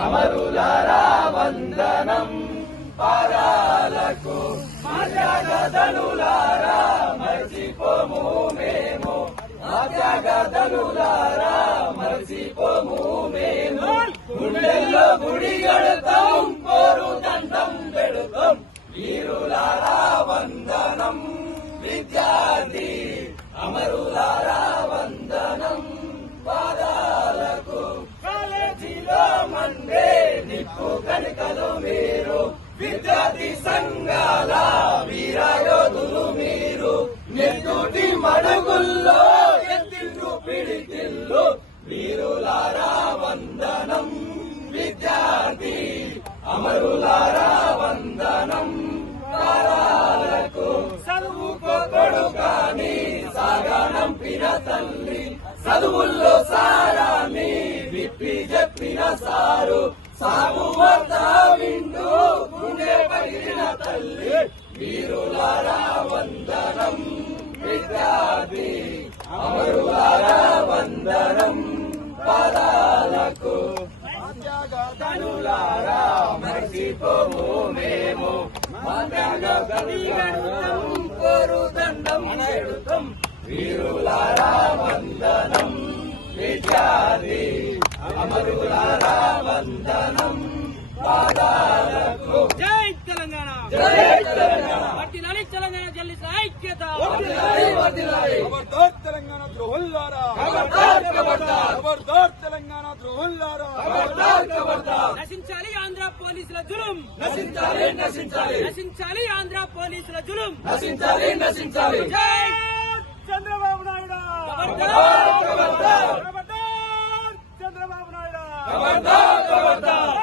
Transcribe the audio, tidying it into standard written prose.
అమరులారా వందనం పాదాలకు త్యాగధనులారా మర్చిపోము మేము త్యాగధనులారా మర్చిపోము మేము గుండెల్లో గుడి గడతాం కోరు దండం పెడతాం వీరులారా వందనం విద్యార్థి అమరులారా వందనం పాదాలకు కాలేజీలో మండే నిప్పు కనికలు మీరు విద్యార్థి సంఘాల వీరయోధులు మీరు నెత్తుటి మడుగుల్లో ఎత్తిండ్రు పిడికిల్లు వీరులారా వందనం విద్యార్థి అమరులారా వందనం పాదాలకు చదువుకోడు కాని సాగనంపిన తల్లి చదువుల్లో సారాన్ని విప్పి చెప్పిన సారు సాగు వార్త వింటూ గుండె పగిలిన తల్లి వీరులారా వందనం విద్యార్థి అమరులారా వందనం పాదాలకు త్యాగధనులారా మర్చిపోము మేము త్యాగధనులారం కోరు దండం పెడతాం వీరులారా వందనం విద్యార్థి అమరులారా వందనం పాదాలకు జై తెలంగాణ జై తెలంగాణ వర్ధిల్లాలి తెలంగాణ జల్లిసిన ఐక్యత ఖబర్దార్ తెలంగాణ ద్రోహుల్లారా ఖబర్దార్ తెలంగాణ ద్రోహుల్లారా నశించాలి ఆంధ్ర పోలీసుల జులుం నశించాలి నశించాలి నశించాలి ఆంధ్ర పోలీసుల జులుం నశించాలి నశించాలి జై చంద్రబాబు నాయుడు ఖబర్దార్ ఖబర్దార్ ఖబర్దార్ చంద్రబాబు నాయుడు ఖబర్దార్ ఖబర్దార్